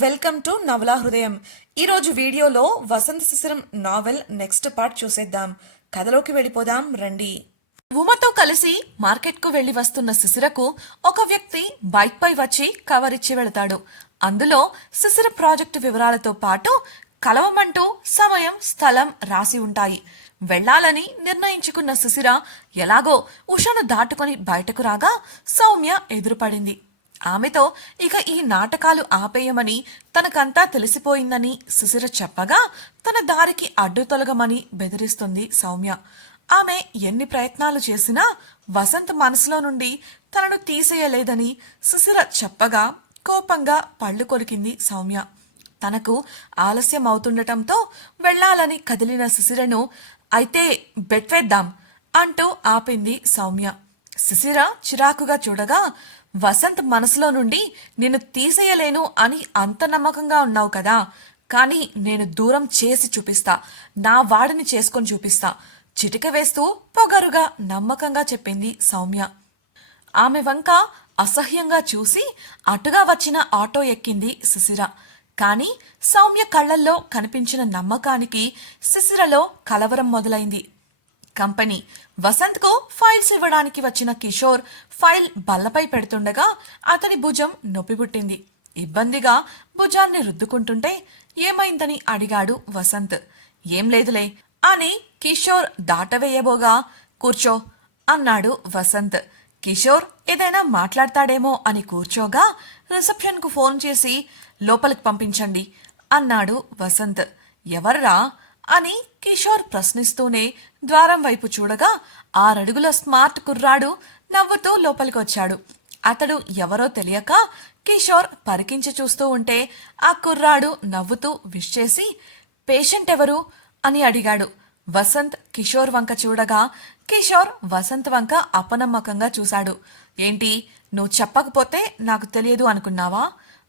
Welcome to నవలా హృదయం. ఈరోజు వీడియోలో వసంత శిశిరం నావెల్ నెక్స్ట్ పార్ట్ చూసేద్దాం. కథలోకి వెళ్ళిపోదాం రండి. ఉమతో కలిసి మార్కెట్కు వెళ్లి వస్తున్న శిశిరకు ఒక వ్యక్తి బైక్ పై వచ్చి కవర్ ఇచ్చి వెళతాడు. అందులో శిశిర ప్రాజెక్టు వివరాలతో పాటు కలవమంటూ సమయం, స్థలం రాసి ఉంటాయి. వెళ్లాలని నిర్ణయించుకున్న శిశిర ఎలాగో ఉషను దాటుకొని బయటకు రాగా సౌమ్య ఎదురుపడింది. ఆమెతో ఇక ఈ నాటకాలు ఆపేయమని, తనకంతా తెలిసిపోయిందని శిశిర చెప్పగా తన దారికి అడ్డు తొలగమని బెదిరిస్తుంది సౌమ్య. ఆమె ఎన్ని ప్రయత్నాలు చేసినా వసంత్ మనసులో నుండి తనను తీసేయలేదని శిశిర చెప్పగా కోపంగా పళ్ళు కొరికింది సౌమ్య. తనకు ఆలస్యం అవుతుండటంతో వెళ్లాలని కదిలిన శిశిరను అయితే బెట్వేద్దాం అంటూ ఆపింది సౌమ్య. శిశిర చిరాకుగా చూడగా, వసంత్ మనసులో నుండి నిన్ను తీసేయలేను అని అంత నమ్మకంగా ఉన్నావు కదా, కానీ నేను దూరం చేసి చూపిస్తా, నా వాడిని చేసుకొని చూపిస్తా, చిటిక వేస్తూ పొగరుగా నమ్మకంగా చెప్పింది సౌమ్య. ఆమె వంక అసహ్యంగా చూసి అటుగా వచ్చిన ఆటో ఎక్కింది శిశిర. కాని సౌమ్య కళ్లల్లో కనిపించిన నమ్మకానికి శిశిరలో కలవరం మొదలైంది. కంపెనీ వసంత్కు ఫైల్స్ ఇవ్వడానికి వచ్చిన కిషోర్ ఫైల్ బల్లపై పెడుతుండగా అతని భుజం నొప్పి పుట్టింది. ఇబ్బందిగా భుజాన్ని రుద్దుకుంటుంటే ఏమైందని అడిగాడు వసంత్. ఏం లేదులే అని కిషోర్ దాటవేయబోగా కూర్చో అన్నాడు వసంత్. కిషోర్ ఏదైనా మాట్లాడతాడేమో అని కూర్చోగా రిసెప్షన్కు ఫోన్ చేసి లోపలికి పంపించండి అన్నాడు వసంత్. ఎవర్రా అని కిషోర్ ప్రశ్నిస్తూనే ద్వారం వైపు చూడగా 6 అడుగుల స్మార్ట్ కుర్రాడు నవ్వుతూ లోపలికొచ్చాడు. అతడు ఎవరో తెలియక కిషోర్ పరికించి చూస్తూ ఉంటే ఆ కుర్రాడు నవ్వుతూ విష్ చేసి పేషెంట్ ఎవరు అని అడిగాడు. వసంత్ కిషోర్ వంక చూడగా కిషోర్ వసంత్ వంక అపనమ్మకంగా చూశాడు. ఏంటి, నువ్వు చెప్పకపోతే నాకు తెలియదు అనుకున్నావా?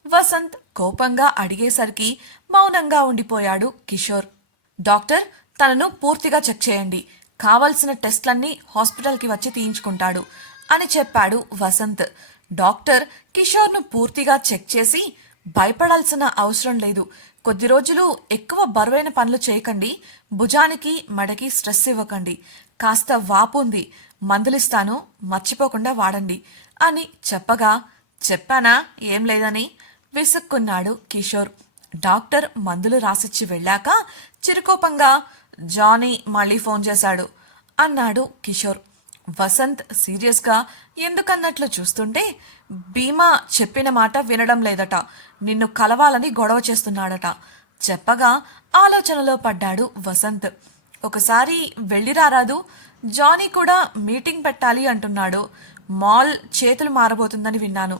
వసంత్ కోపంగా అడిగేసరికి మౌనంగా ఉండిపోయాడు కిషోర్. డాక్టర్, తనను పూర్తిగా చెక్ చేయండి, కావలసిన టెస్ట్లన్నీ హాస్పిటల్కి వచ్చి తీయించుకుంటాడు అని చెప్పాడు వసంత్. డాక్టర్ కిషోర్ను పూర్తిగా చెక్ చేసి భయపడాల్సిన అవసరం లేదు, కొద్ది రోజులు ఎక్కువ బరువైన పనులు చేయకండి, భుజానికి మెడకి స్ట్రెస్ ఇవ్వకండి, కాస్త వాపు ఉంది, మందులిస్తాను, మర్చిపోకుండా వాడండి అని చెప్పగా చెప్పానా ఏం లేదని విసుక్కున్నాడు కిషోర్. డాక్టర్ మందులు రాసిచ్చి వెళ్ళాక చిరుకోపంగా జానీ మళ్ళీ ఫోన్ చేశాడు అన్నాడు కిషోర్. వసంత్ సీరియస్గా ఎందుకన్నట్లు చూస్తుంటే భీమా చెప్పిన మాట వినడం లేదట, నిన్ను కలవాలని గొడవ చేస్తున్నాడట చెప్పగా ఆలోచనలో పడ్డాడు వసంత్. ఒకసారి వెళ్ళి రారాదు, జానీ కూడా మీటింగ్ పెట్టాలి అంటున్నాడు, మాల్ చేతులు మారబోతుందని విన్నాను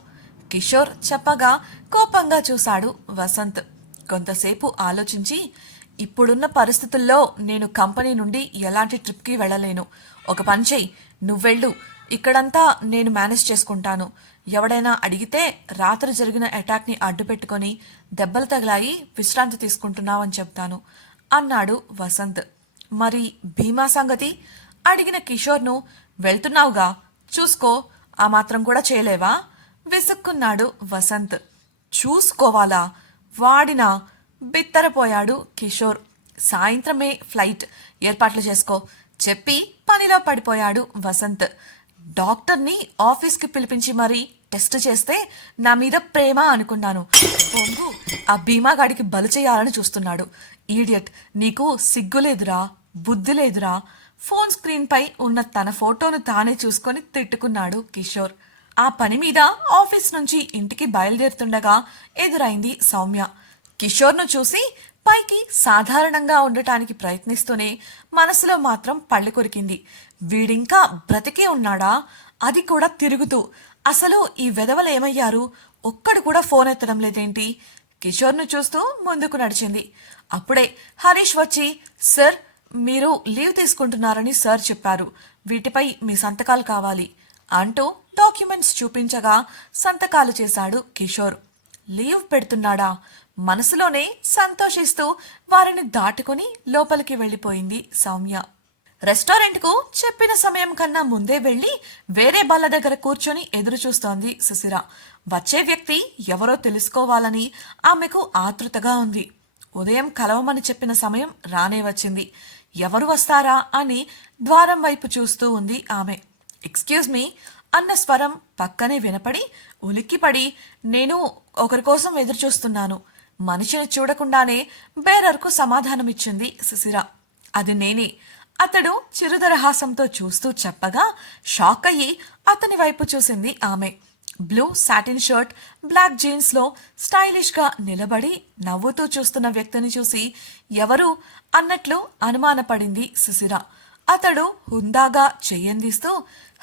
కిషోర్ చెప్పగా కోపంగా చూశాడు వసంత్. కొంతసేపు ఆలోచించి ఇప్పుడున్న పరిస్థితుల్లో నేను కంపెనీ నుండి ఎలాంటి ట్రిప్కి వెళ్ళలేను, ఒక పని చెయ్యి, నువ్వెళ్ళు, ఇక్కడంతా నేను మేనేజ్ చేసుకుంటాను, ఎవడైనా అడిగితే రాత్రి జరిగిన అటాక్ని అడ్డు పెట్టుకొని దెబ్బలు తగిలాయి విశ్రాంతి తీసుకుంటున్నావని చెప్తాను అన్నాడు వసంత్. మరి భీమా సంగతి అడిగిన కిషోర్ను వెళ్తున్నావుగా చూసుకో, ఆ మాత్రం కూడా చేయలేవా విసుక్కున్నాడు వసంత్. చూసుకోవాలా, వాడినా బిత్తరపోయాడు కిషోర్. సాయంత్రమే ఫ్లైట్, ఏర్పాట్లు చేసుకో చెప్పి పనిలో పడిపోయాడు వసంత్. డాక్టర్ని ఆఫీస్కి పిలిపించి మరీ టెస్ట్ చేస్తే నా మీద ప్రేమ అనుకున్నాను, పొంగు ఆ భీమాగాడికి బలు చేయాలని చూస్తున్నాడు. ఈడియట్, నీకు సిగ్గులేదురా, బుద్ధి లేదురా. ఫోన్ స్క్రీన్ పై ఉన్న తన ఫోటోను తానే చూసుకొని తిట్టుకున్నాడు కిషోర్. ఆ పని మీద ఆఫీస్ నుంచి ఇంటికి బయలుదేరుతుండగా ఎదురైంది సౌమ్య. కిషోర్ను చూసి పైకి సాధారణంగా ఉండటానికి ప్రయత్నిస్తూనే మనసులో మాత్రం పళ్ళు కొరికింది. వీడింకా బ్రతికే ఉన్నాడా, అది కూడా తిరుగుతూ. అసలు ఈ వెధవలేమయ్యారు, ఒక్కడు కూడా ఫోన్ ఎత్తడం లేదేంటి? కిషోర్ను చూస్తూ ముందుకు నడిచింది. అప్పుడే హరీష్ వచ్చి, సార్ మీరు లీవ్ తీసుకుంటున్నారని సార్ చెప్పారు, వీటిపై మీ సంతకాలు కావాలి అంటూ డాక్యుమెంట్స్ చూపించగా సంతకాలు చేశాడు కిషోర్. లీవ్ పెడుతున్నాడా? మనసులోనే సంతోషిస్తూ వారిని దాటుకుని లోపలికి వెళ్ళిపోయింది సౌమ్య. రెస్టారెంట్కు చెప్పిన సమయం కన్నా ముందే వెళ్లి వేరే బల్ల దగ్గర కూర్చొని ఎదురు చూస్తోంది సుశీర. వచ్చే వ్యక్తి ఎవరో తెలుసుకోవాలని ఆమెకు ఆతృతగా ఉంది. ఉదయం కలవమని చెప్పిన సమయం రానే వచ్చింది. ఎవరు వస్తారా అని ద్వారం వైపు చూస్తూ ఉంది ఆమె. ఎక్స్క్యూజ్ మీ అన్న స్వరం పక్కనే వినపడి ఉలిక్కిపడి, నేను ఒకరి కోసం ఎదురు చూస్తున్నాను. మనిషిని చూడకుండానే బేరర్కు సమాధానమిచ్చింది సుశీర. అది నేనే. అతడు చిరుదరహాసంతో చూస్తూ చెప్పగా షాక్ అయ్యి అతని వైపు చూసింది ఆమె. Blue satin shirt, black jeans లో స్టైలిష్ గా నిలబడి నవ్వుతూ చూస్తున్న వ్యక్తిని చూసి ఎవరు అన్నట్లు అనుమానపడింది సుశీర. అతడు హుందాగా చెయ్యందిస్తూ,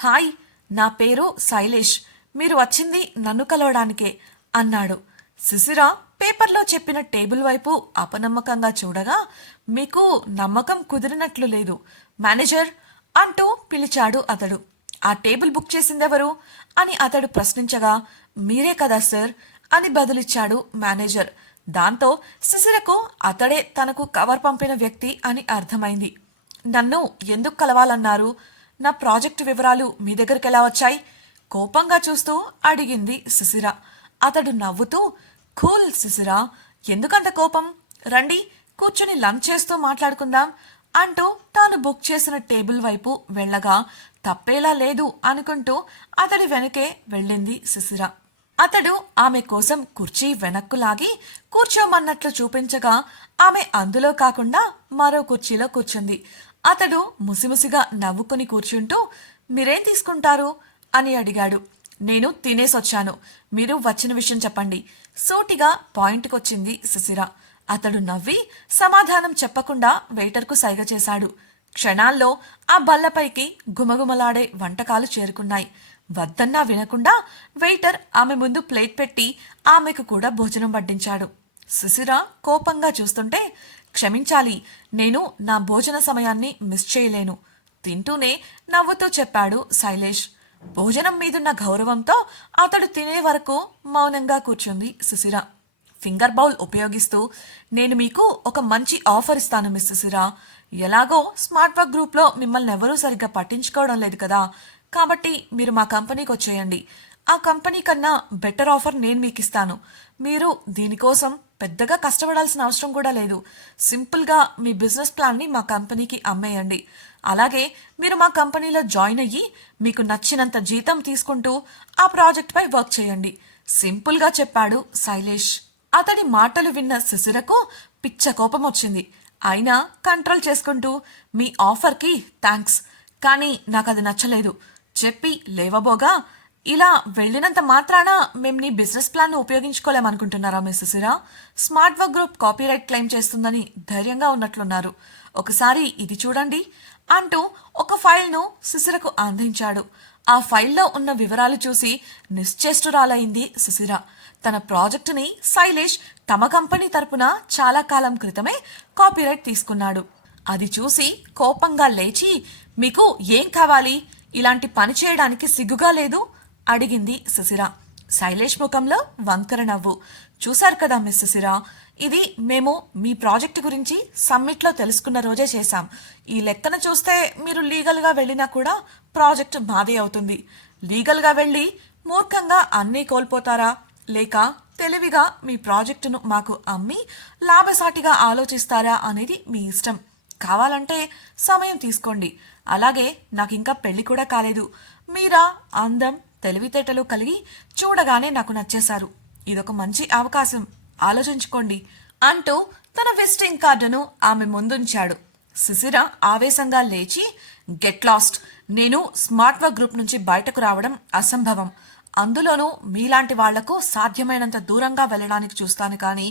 హాయ్, నా పేరు శైలేష్. మీరు వచ్చింది నన్ను కలవడానికే అన్నాడు. సుశీర పేపర్లో చెప్పిన టేబుల్ వైపు అపనమ్మకంగా చూడగా, మీకు నమ్మకం కుదిరినట్లు లేదు. మేనేజర్ అంటూ పిలిచాడు అతడు. ఆ టేబుల్ బుక్ చేసిందెవరు అని అతడు ప్రశ్నించగా, మీరే కదా సార్ అని బదులిచ్చాడు మేనేజర్. దాంతో సుశీరకు అతడే తనకు కవర్ పంపిన వ్యక్తి అని అర్థమైంది. నన్ను ఎందుకు కలవాలన్నారు? నా ప్రాజెక్టు వివరాలు మీ దగ్గరికి ఎలా వచ్చాయి? కోపంగా చూస్తూ అడిగింది సుశీర. అతడు నవ్వుతూ, కూల్ సుశీర, ఎందుకంత కోపం? రండి, కూర్చుని లంచ్ చేస్తూ మాట్లాడుకుందాం అంటూ తాను బుక్ చేసిన టేబుల్ వైపు వెళ్ళగా తప్పేలా లేదు అనుకుంటూ అతడి వెనకే వెళ్ళింది సుశీర. అతడు ఆమె కోసం కుర్చీ వెనక్కు లాగి కూర్చోమన్నట్లు చూపించగా ఆమె అందులో కాకుండా మరో కుర్చీలో కూర్చుంది. అతడు ముసిముసిగా నవ్వుకుని కూర్చుంటూ, మీరేం తీసుకుంటారు అని అడిగాడు. నేను తినేసొచ్చాను, మీరు వచ్చిన విషయం చెప్పండి సూటిగా పాయింట్కొచ్చింది సుశీర. అతడు నవ్వి సమాధానం చెప్పకుండా వెయిటర్కు సైగ చేశాడు. క్షణాల్లో ఆ బల్లపైకి గుమగుమలాడే వంటకాలు చేరుకున్నాయి. వద్దన్నా వినకుండా వెయిటర్ ఆమె ముందు ప్లేట్ పెట్టి ఆమెకు కూడా భోజనం వడ్డించాడు. సుశీర కోపంగా చూస్తుంటే, క్షమించాలి, నేను నా భోజన సమయాన్ని మిస్ చేయలేను తింటూనే నవ్వుతూ చెప్పాడు శైలేష్. భోజనం మీదున్న గౌరవంతో అతడు తినే వరకు మౌనంగా కూర్చుంది సుశీర. ఫింగర్ బౌల్ ఉపయోగిస్తూ, నేను మీకు ఒక మంచి ఆఫర్ ఇస్తాను మిస్ సుశీర. ఎలాగో స్మార్ట్ వర్క్ గ్రూప్లో మిమ్మల్ని ఎవరూ సరిగ్గా పట్టించుకోవడం లేదు కదా, కాబట్టి మీరు మా కంపెనీకి వచ్చేయండి. ఆ కంపెనీ కన్నా బెటర్ ఆఫర్ నేను మీకు ఇస్తాను. మీరు దీనికోసం పెద్దగా కష్టపడాల్సిన అవసరం కూడా లేదు. సింపుల్గా మీ బిజినెస్ ప్లాన్ని మా కంపెనీకి అమ్మేయండి. అలాగే మీరు మా కంపెనీలో జాయిన్ అయ్యి మీకు నచ్చినంత జీతం తీసుకుంటూ ఆ ప్రాజెక్ట్పై వర్క్ చేయండి. సింపుల్గా చెప్పాడు శైలేష్. అతడి మాటలు విన్న సుశీరకు పిచ్చ కోపం వచ్చింది. అయినా కంట్రోల్ చేసుకుంటూ, మీ ఆఫర్కి థ్యాంక్స్, కానీ నాకు అది నచ్చలేదు చెప్పి లేవబోగా, ఇలా వెళ్ళినంత మాత్రాన మేము నీ బిజినెస్ ప్లాన్ ఉపయోగించుకోలేమనుకుంటున్నారా miss Sushira? Smart work group copyright claim చేస్తుందని ధైర్యంగా ఉన్నట్లున్నారు. ఒకసారి ఇది చూడండి అంటూ ఒక ఫైల్ను సుశీరకు అందించాడు. ఆ ఫైల్లో ఉన్న వివరాలు చూసి నిశ్చేష్టురాలైంది సుశీర. తన ప్రాజెక్టుని శైలేష్ తమ కంపెనీ తరపున చాలా కాలం క్రితమే కాపీరైట్ తీసుకున్నాడు. అది చూసి కోపంగా లేచి, మీకు ఏం కావాలి? ఇలాంటి పని చేయడానికి సిగ్గుగా లేదు అడిగింది సుశీర. శైలేష్ ముఖంలో వంకర నవ్వు. చూశారు కదా మిస్ సుశీర, ఇది మేము మీ ప్రాజెక్టు గురించి సమ్మిట్లో తెలుసుకున్న రోజే చేశాం. ఈ లెక్కన చూస్తే మీరు లీగల్గా వెళ్ళినా కూడా ప్రాజెక్ట్ మాదే అవుతుంది. లీగల్గా వెళ్ళి మూర్ఖంగా అన్నీ కోల్పోతారా, లేక తెలివిగా మీ ప్రాజెక్టును మాకు అమ్మి లాభసాటిగా ఆలోచిస్తారా అనేది మీ ఇష్టం. కావాలంటే సమయం తీసుకోండి. అలాగే నాకు ఇంకా పెళ్లి కూడా కాలేదు. మీరా అందం తెలివితేటలు కలిగి చూడగానే నాకు నచ్చేశారు. ఇదొక మంచి అవకాశం, ఆలోచించుకోండి అంటూ తన విజిటింగ్ కార్డును ఆమె ముందుంచాడు. సుశీర ఆవేశంగా లేచి, గెట్ లాస్ట్, నేను స్మార్ట్ వర్క్ గ్రూప్ నుంచి బయటకు రావడం అసంభవం. అందులోనూ మీలాంటి వాళ్లకు సాధ్యమైనంత దూరంగా వెళ్ళడానికి చూస్తాను, కానీ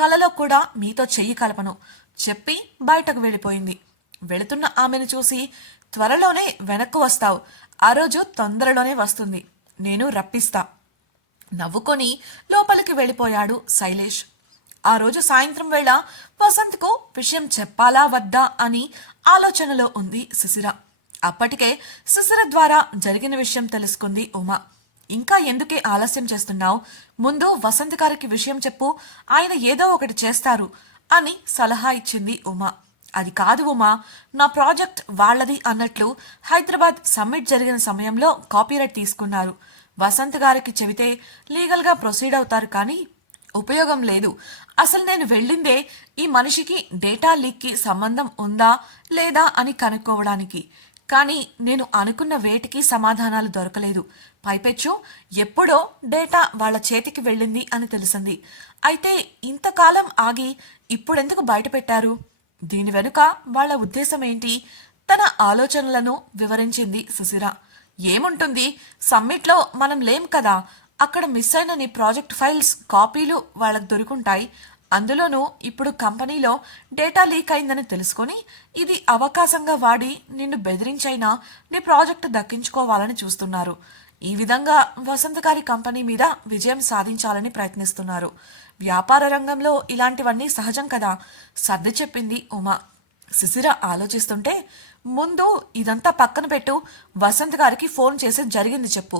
కలలో కూడా మీతో చెయ్యి కలపను చెప్పి బయటకు వెళ్ళిపోయింది. వెళుతున్న ఆమెను చూసి, త్వరలోనే వెనక్కు వస్తావు, ఆ రోజు తొందరలోనే వస్తుంది, నేను రప్పిస్తా నవ్వుకొని లోపలికి వెళ్ళిపోయాడు శైలేష్. ఆ రోజు సాయంత్రం వేళ వసంత్కు విషయం చెప్పాలా వద్దా అని ఆలోచనలో ఉంది సుశీర. అప్పటికే సుశీర ద్వారా జరిగిన విషయం తెలుసుకుంది ఉమా. ఇంకా ఎందుకే ఆలస్యం చేస్తున్నావు? ముందు వసంత్ గారికి విషయం చెప్పు, ఆయన ఏదో ఒకటి చేస్తారు అని సలహా ఇచ్చింది ఉమా. అది కాదు ఉమా, నా ప్రాజెక్ట్ వాళ్ళది అన్నట్లు హైదరాబాద్ సమ్మిట్ జరిగిన సమయంలో కాపీరైట్ తీసుకున్నారు. వసంత్ గారికి చెబితే లీగల్గా ప్రొసీడ్ అవుతారు, కానీ ఉపయోగం లేదు. అసలు నేను వెళ్ళిందే ఈ మనిషికి డేటా లీక్కి సంబంధం ఉందా లేదా అని కనుక్కోవడానికి. కానీ నేను అనుకున్న వేటికి సమాధానాలు దొరకలేదు. పైపెచ్చు ఎప్పుడో డేటా వాళ్ళ చేతికి వెళ్ళింది అని తెలిసింది. అయితే ఇంతకాలం ఆగి ఇప్పుడెందుకు బయటపెట్టారు? దీని వెనుక వాళ్ళ ఉద్దేశం ఏంటి? తన ఆలోచనలను వివరించింది సుశిర. ఏముంటుంది, సమ్మిట్లో మనం లేం కదా, అక్కడ మిస్ అయిన నీ ప్రాజెక్ట్ ఫైల్స్ కాపీలు వాళ్ళకు దొరుకుంటాయి. అందులోనూ ఇప్పుడు కంపెనీలో డేటా లీక్ అయిందని తెలుసుకొని ఇది అవకాశంగా వాడి నిన్ను బెదిరించైనా నీ ప్రాజెక్టు దక్కించుకోవాలని చూస్తున్నారు. ఈ విధంగా వసంత్ గారి కంపెనీ మీద విజయం సాధించాలని ప్రయత్నిస్తున్నారు. వ్యాపార రంగంలో ఇలాంటివన్నీ సహజం కదా, సర్ది చెప్పింది ఉమా. సుశిర ఆలోచిస్తుంటే, ముందు ఇదంతా పక్కన పెట్టు, వసంత్ గారికి ఫోన్ చేసి జరిగింది చెప్పు,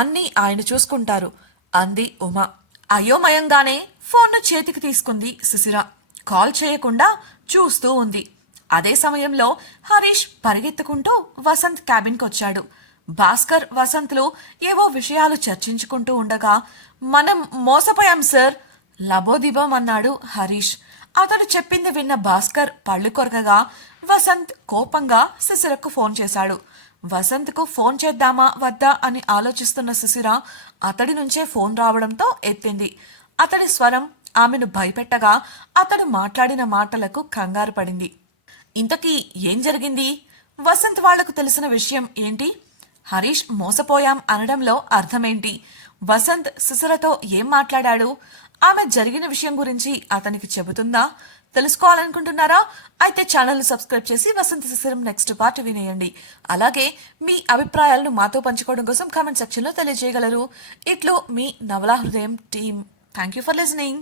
అన్నీ ఆయన చూసుకుంటారు అంది ఉమా. అయోమయంగానే ఫోన్ను చేతికి తీసుకుంది సుశిర. కాల్ చేయకుండా చూస్తూ ఉంది. అదే సమయంలో హరీష్ పరిగెత్తుకుంటూ వసంత్ క్యాబిన్కి వచ్చాడు. భాస్కర్, వసంత్లు ఏవో విషయాలు చర్చించుకుంటూ ఉండగా, మనం మోసపోయాం సార్, లబోదిబం అన్నాడు హరీష్. అతడు చెప్పింది విన్న భాస్కర్ పళ్ళు కొరకగా వసంత్ కోపంగా సుశిరకు ఫోన్ చేశాడు. వసంత్కు ఫోన్ చేద్దామా వద్దా అని ఆలోచిస్తున్న సుశిర అతడి నుంచే ఫోన్ రావడంతో ఎత్తింది. అతడి స్వరం ఆమెను భయపెట్టగా అతడు మాట్లాడిన మాటలకు కంగారు పడింది. ఇంతకీ ఏం జరిగింది? వసంత్ వాళ్లకు తెలిసిన విషయం ఏంటి? హరీష్ మోసపోయాం అనడంలో అర్థమేంటి? వసంత్ సుశిరతో ఏం మాట్లాడాడు? ఆమె జరిగిన విషయం గురించి అతనికి చెబుతుందా? తెలుసుకోవాలనుకుంటున్నారా? అయితే ఛానల్ని సబ్స్క్రైబ్ చేసి వసంత శిశిరం నెక్స్ట్ పార్ట్ వినేయండి. అలాగే మీ అభిప్రాయాలను మాతో పంచుకోవడం కోసం కామెంట్ సెక్షన్లో తెలియజేయగలరు. ఇట్లు మీ నవలా హృదయం team. Thank you for listening.